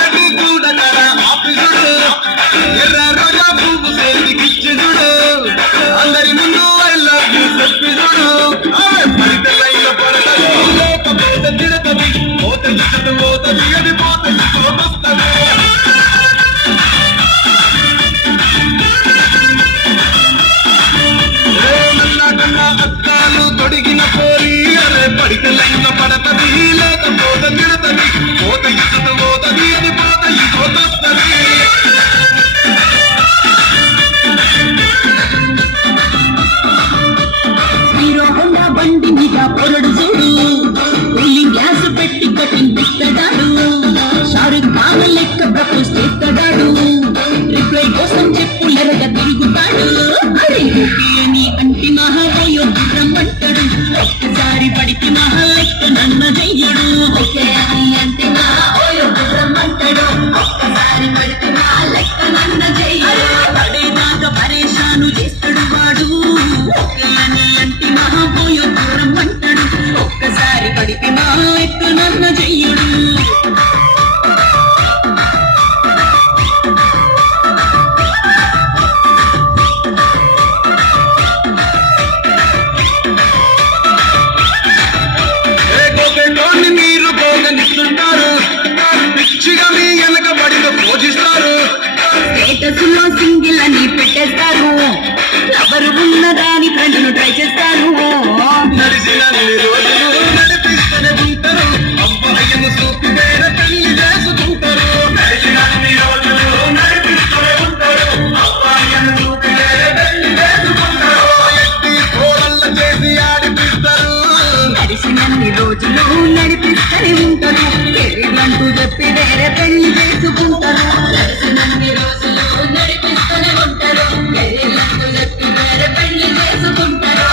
రెడ్డి కూడా కదా ఆఫీసుడు ఎర్ర రోజా పువ్వు సేవికిచ్చుడు అందరి ముందు ఐ లవ్ యూ చెప్పిదుడు ఆమె పడితే లైన్లో పడతది లేకపోతే తిడతది పోతది పోతది అది పోతది పోతది అద్దాలు తొడిగిన పోరి అరే పడితే లైన్లో పడతది లేకపోతే తిడతది పోత ఇసుడు పోతది అది పోత పోతొస్తది హీరో హోండా బండి మీద పొరడు చూడు కూలింగ్ గ్లాస్ పెట్టి కటింగ్ ఇస్తాడు షారుఖ్ ఖాన్ లెక్క ప్రపోజ్ చేస్తాడు రిప్లై కోసం చెప్పులెరగా తిరుగుతాడు అరే అని అంటి మహాబోయో రమ్మంటాడు ఒక్కసారి పడితే మహా లెక్క నన్న చెయ్యడు అంటే మహాబోయో రమ్మంటాడు ఒక్కసారి పడితే మహా లెక్క నన్న చెయ్యడు పడేదాకా పరేషాను చేస్తాడు వాడు అని అంటి మహాబోయో రమ్మంటాడు ఒక్కసారి పడితే మహా లెక్క నన్న చెయ్యడు స్టేటస్లో సింగిల్ అని పెట్టేస్తారు ఎవరు ఉన్నదాని ఫ్రెండ్ను ట్రై చేస్తారు నడిచినన్ని రోజులు నడిపిస్తూనే ఉంటారు అబ్బాయిను చూపి వేరే పెళ్లి చేసుకుంటారు నడిచినన్ని రోజులు నడిపిస్తూనే ఉంటారు అబ్బాయిను చూపి వేరే పెళ్లి చేసుకుంటారు ఎత్తి కోడళ్ళ చేసి ఆడిపిస్తారు నడిచినన్ని రోజులు నడిపిస్తూనే ఉంటారు పెళ్ళంటూ చెప్పి వేరే పెళ్లి చేసుకుంటారు నడిచినన్ని రోజులు నడిపిస్తూనే ఉంటారు పెళ్ళంటూ చెప్పి వేరే పెళ్లి చేసుకుంటారు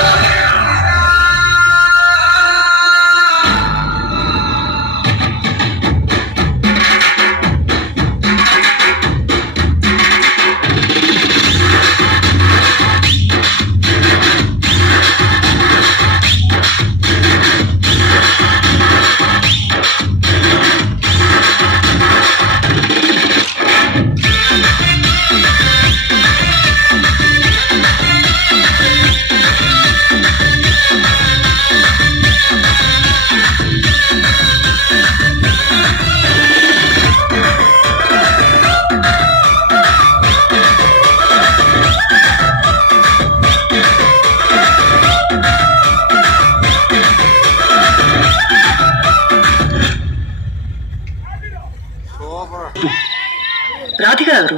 రాధిక ఎవరు?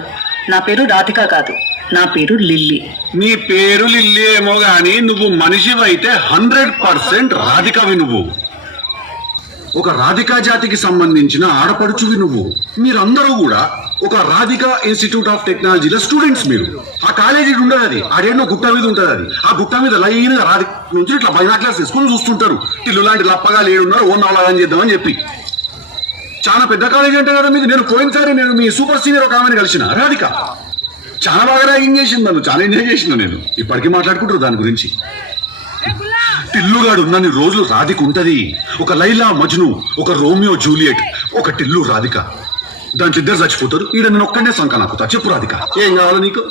నా పేరు రాధిక కాదు, నా పేరు లిల్లీ. నీ పేరు లిల్లీ ఏమో గాని నువ్వు మనిషివైతే 100% రాధికవి. నువ్వు ఒక రాధికా జాతికి సంబంధించిన ఆడపడుచువి. నువ్వు మీరందరూ కూడా ఒక రాధికా ఇన్స్టిట్యూట్ ఆఫ్ టెక్నాలజీలో స్టూడెంట్స్. మీరు ఆ కాలేజీ ఉండదు, అది ఆడేండో గుట్ట మీద ఉంటుంది. అది ఆ గుట్ట మీద లైన్ రాధిక నుంచి ఇట్లా బైనాక్లాస్ తీసుకొని చూస్తుంటారు. ఇల్లు లాంటి లప్పగా లేడున్నారు ఓన్ అవలాగని చేద్దామని చెప్పి. చాలా పెద్ద కాలేజీ అంటే కదా మీది. నేను పోయినసారి నేను మీ సూపర్ సీనియర్ ఒక ఆమెను కలిసిన రాధిక. చాలా బాగా ర్యాగింగ్ చేసింది నన్ను, చాలా ఎంజాయ్ చేసిన. నేను ఇప్పటికీ మాట్లాడుకుంటారు దాని గురించి. టిల్లుగాడు ఉన్నన్ని రోజులు రాధిక ఉంటది. ఒక లైలా మజ్ను, ఒక రోమియో జూలియట్, ఒక టిల్లు రాధిక. దాంట్లో ఇద్దరు చచ్చిపోతారు. ఈడ నేను ఒక్కడే సంక నాకుతా. చెప్పు రాధిక, ఏం కావాలో నీకు?